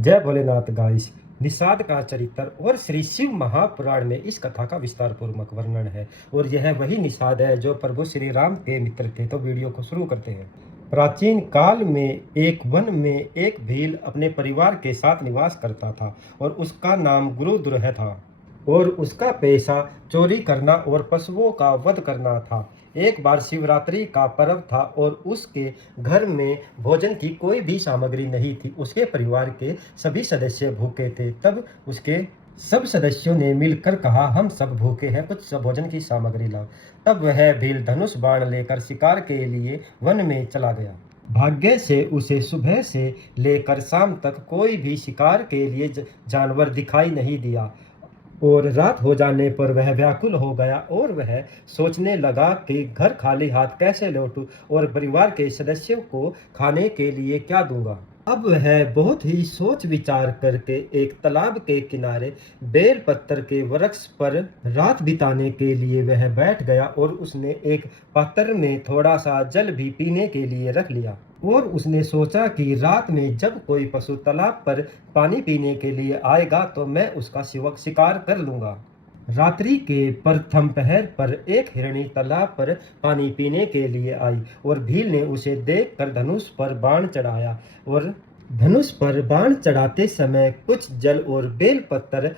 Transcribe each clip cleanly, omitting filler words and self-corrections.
जय भोलेनाथ गाइस। निषाद का चरित्र और श्री शिव महापुराण में इस कथा का विस्तार पूर्वक वर्णन है। और यह वही निषाद है जो प्रभु श्री राम के मित्र थे। तो वीडियो को शुरू करते हैं। प्राचीन काल में एक वन में एक भील अपने परिवार के साथ निवास करता था और उसका नाम गुरुद्रह था। और उसका पेशा चोरी करना और पशुओं का वध करना था। एक बार शिवरात्रि का पर्व था और उसके घर में भोजन की कोई भी सामग्री नहीं थी। उसके परिवार के सभी सदस्य भूखे थे। तब उसके सब सदस्यों ने मिलकर कहा, हम सब भूखे हैं, कुछ भोजन की सामग्री लाओ। तब वह भील धनुष बाण लेकर शिकार के लिए वन में चला गया। भाग्य से उसे सुबह से लेकर शाम तक कोई भी शिकार के लिए जानवर दिखाई नहीं दिया। और रात हो जाने पर वह व्याकुल हो गया और वह सोचने लगा कि घर खाली हाथ कैसे लौटूं और परिवार के सदस्यों को खाने के लिए क्या दूंगा। अब वह बहुत ही सोच विचार करके एक तालाब के किनारे बेल पत्तर के वृक्ष पर रात बिताने के लिए वह बैठ गया और उसने एक पात्र में थोड़ा सा जल भी पीने के लिए रख लिया। और उसने सोचा कि रात में जब कोई पशु तालाब पर पानी पीने के लिए आएगा तो मैं उसका शिकार कर लूंगा। रात्रि के प्रथम पहर पर एक हिरणी तालाब पर पानी पीने के लिए आई और भील ने उसे देखकर धनुष पर बाण चढ़ाया। और धनुष पर बाण चढ़ाते समय कुछ जल और बेल पत्थर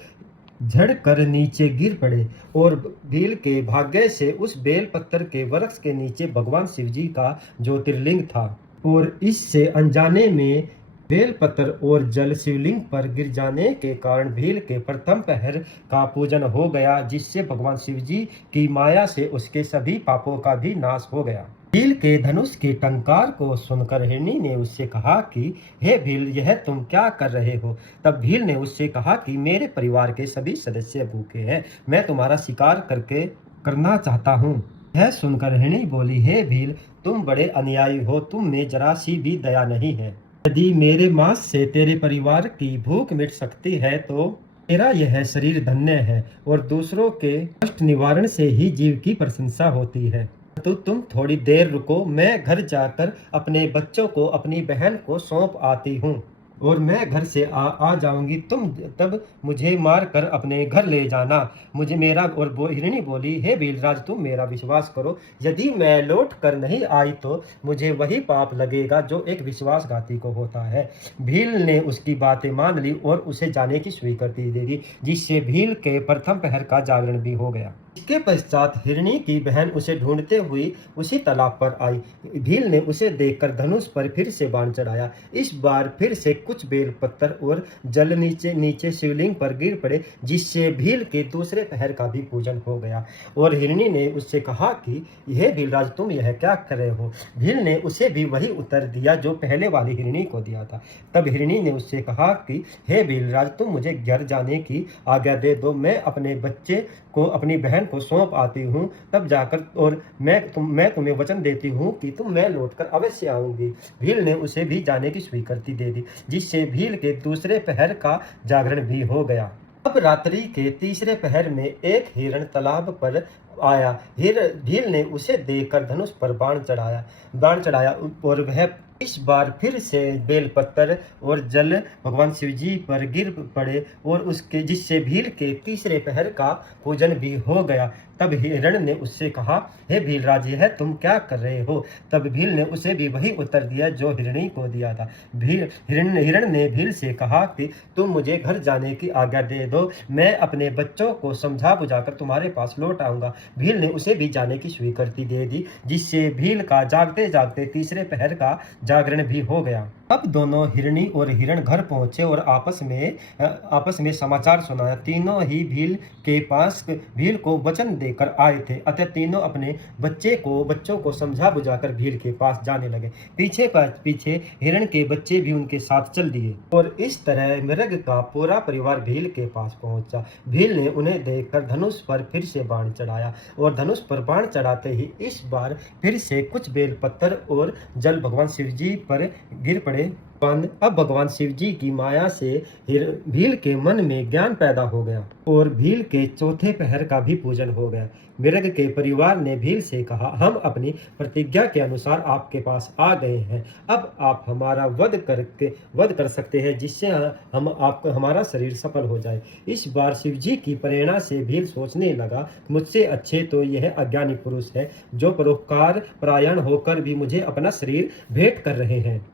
झड़कर नीचे गिर पड़े। और भील के भाग्य से उस बेल पत्थर के वृक्ष के नीचे भगवान शिव जी का ज्योतिर्लिंग था। और इससे अनजाने में बेलपत्र और जल शिवलिंग पर गिर जाने के कारण भील के प्रथम पहर का पूजन हो गया, जिससे भगवान शिव जी की माया से उसके सभी पापों का भी नाश हो गया। भील के धनुष की टंकार को सुनकर हिरणी ने उससे कहा कि हे भील, यह तुम क्या कर रहे हो। तब भील ने उससे कहा कि मेरे परिवार के सभी सदस्य भूखे हैं, मैं तुम्हारा शिकार करना चाहता हूँ। यह सुनकर हिरणी बोली, हे भील, तुम बड़े अन्यायी हो, तुम में जरा सी भी दया नहीं है। यदि मेरे मांस से तेरे परिवार की भूख मिट सकती है तो तेरा यह शरीर धन्य है। और दूसरों के कष्ट निवारण से ही जीव की प्रशंसा होती है। तो तुम थोड़ी देर रुको, मैं घर जाकर अपने बच्चों को अपनी बहन को सौंप आती हूँ और मैं घर से आ जाऊंगी। तुम तब मुझे मार कर अपने घर ले जाना। मुझे मेरा और हिरणी बोली, हे भीलराज, तुम मेरा विश्वास करो, यदि मैं लौट कर नहीं आई तो मुझे वही पाप लगेगा जो एक विश्वासघाती को होता है। भील ने उसकी बातें मान ली और उसे जाने की स्वीकृति दे दी, जिससे भील के प्रथम पहर का जागरण भी हो गया। इसके पश्चात हिरणी की बहन उसे ढूंढते हुई उसी तालाब पर आई। भील ने उसे देखकर धनुष पर फिर से बाण चढ़ाया। इस बार फिर से कुछ बेल पत्थर और जल नीचे शिवलिंग पर गिर पड़े, जिससे भील के दूसरे पहर का भी पूजन हो गया। और हिरणी ने उससे कहा कि यह भीलराज, तुम यह क्या कर रहे हो। भील ने उसे भी वही उत्तर दिया जो पहले वाली हिरणी को दिया था। तब हिरणी ने उससे कहा कि हे भीलराज, तुम मुझे घर जाने की आज्ञा दे दो, मैं अपने बच्चे को अपनी बहन को सौंप आती हूँ, तब जाकर और मैं तुम्हें वचन देती हूँ कि मैं लौटकर अवश्य आऊंगी। भील ने उसे भी जाने की स्वीकृति दे दी, जिससे भील के दूसरे पहर का जागरण भी हो गया। अब रात्रि के तीसरे पहर में एक हिरण तालाब पर आया। भील ने उसे देखकर धनुष पर बाण चढ़ाया और वह इस बार फिर से बेलपत्र और जल भगवान शिव जी पर गिर पड़े और उसके जिससे भील के तीसरे पहर का पूजन भी हो गया। तब हिरण ने उससे कहा, हे भीलराज, यह तुम क्या कर रहे हो। तब भील ने उसे भी वही उत्तर दिया जो हिरणी को दिया था। हिरण ने भील से कहा कि तुम मुझे घर जाने की आज्ञा दे दो, मैं अपने बच्चों को समझा बुझाकर तुम्हारे पास लौट आऊंगा। भील ने उसे भी जाने की स्वीकृति दे दी, जिससे भील का जागते जागते तीसरे पहर का जागरण भी हो गया। अब दोनों हिरणी और हिरण घर पहुंचे और आपस में समाचार सुनाया। तीनों ही भील को वचन देकर आए थे, अतः तीनों अपने बच्चों को समझा बुझाकर भील के पास जाने लगे। पीछे हिरण के बच्चे भी उनके साथ चल दिए और इस तरह मृग का पूरा परिवार भील के पास पहुंचा। भील ने उन्हें देखकर धनुष पर फिर से बाण चढ़ाया और धनुष पर बाण चढ़ाते ही इस बार फिर से कुछ बेल पत्थर और जल भगवान शिव जी पर गिर पड़े अब भगवान शिव जी की माया से भील के मन में ज्ञान पैदा हो गया और भील के चौथे पहर का भी पूजन हो गया। मृग के परिवार ने भील से कहा, हम अपनी प्रतिज्ञा के अनुसार आपके पास आ गए हैं। अब आप हमारा वध कर सकते हैं, जिससे हमारा शरीर सफल हो जाए। इस बार शिव जी की प्रेरणा से भील सोचने लगा, मुझसे अच्छे तो यह अज्ञानी पुरुष है जो परोपकार परायण होकर भी मुझे अपना शरीर भेंट कर रहे हैं,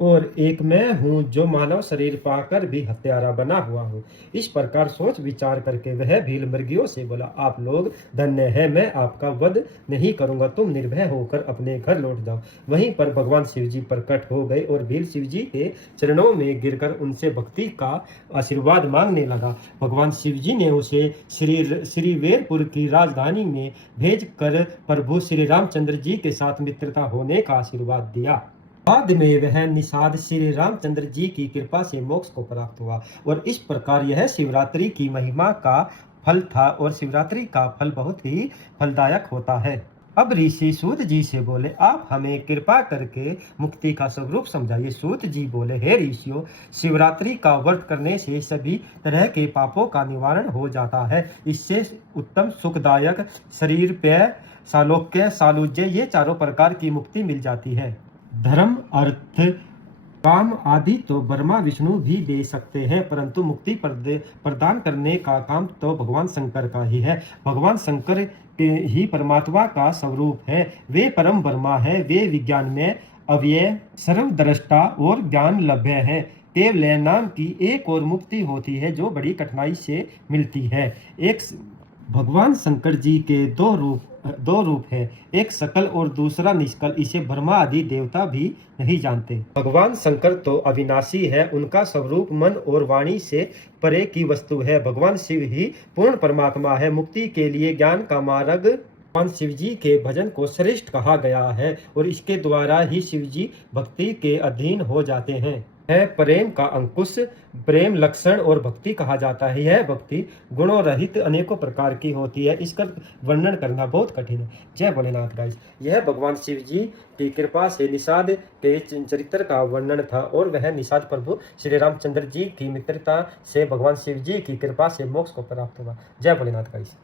और एक मैं हूँ जो मानव शरीर पाकर भी हत्यारा बना हुआ हूँ। इस प्रकार सोच विचार करके वह भील मृगियों से बोला, आप लोग धन्य हैं, मैं आपका वध नहीं करूंगा, तुम निर्भय होकर अपने घर लौट जाओ। वहीं पर भगवान शिव जी प्रकट हो गए और भील शिव जी के चरणों में गिरकर उनसे भक्ति का आशीर्वाद मांगने लगा। भगवान शिव जी ने उसे श्रीवेरपुर की राजधानी में भेज कर प्रभु श्री रामचंद्र जी के साथ मित्रता होने का आशीर्वाद दिया। बाद में वह निषाद श्री रामचंद्र जी की कृपा से मोक्ष को प्राप्त हुआ, और इस प्रकार यह शिवरात्रि की महिमा का फल था। और शिवरात्रि का फल बहुत ही फलदायक होता है। अब ऋषि सूत जी से बोले, आप हमें कृपा करके मुक्ति का स्वरूप समझाइए। सूत जी बोले, हे ऋषियों, शिवरात्रि का व्रत करने से सभी तरह के पापों का निवारण हो जाता है। इससे उत्तम सुखदायक शरीर पेय सालोक्य सालुज्य ये चारों प्रकार की मुक्ति मिल जाती है। धर्म अर्थ काम आदि तो ब्रह्मा विष्णु भी दे सकते हैं, परंतु मुक्ति प्रदान करने का काम तो भगवान शंकर का ही है। भगवान शंकर ही परमात्मा का स्वरूप है। वे परम ब्रह्मा है। वे विज्ञान में अव्यय सर्वद्रष्टा और ज्ञान लभ्य है। केवल नाम की एक और मुक्ति होती है जो बड़ी कठिनाई से मिलती है। एक भगवान शंकर जी के दो रूप हैं, एक सकल और दूसरा निष्कल। इसे ब्रह्मा आदि देवता भी नहीं जानते। भगवान शंकर तो अविनाशी है, उनका स्वरूप मन और वाणी से परे की वस्तु है। भगवान शिव ही पूर्ण परमात्मा है। मुक्ति के लिए ज्ञान का मार्ग भगवान शिव जी के भजन को श्रेष्ठ कहा गया है, और इसके द्वारा ही शिव जी भक्ति के अधीन हो जाते हैं। है प्रेम का अंकुश, प्रेम लक्षण और भक्ति कहा जाता है। यह भक्ति गुणों रहित अनेकों प्रकार की होती है। इसका वर्णन करना बहुत कठिन है। जय भोलेनाथ गाइस। यह भगवान शिव जी की कृपा से निषाद के चरित्र का वर्णन था, और वह निषाद प्रभु श्री रामचंद्र जी की मित्रता से भगवान शिव जी की कृपा से मोक्ष को प्राप्त हुआ। जय भोलेनाथ गाइस।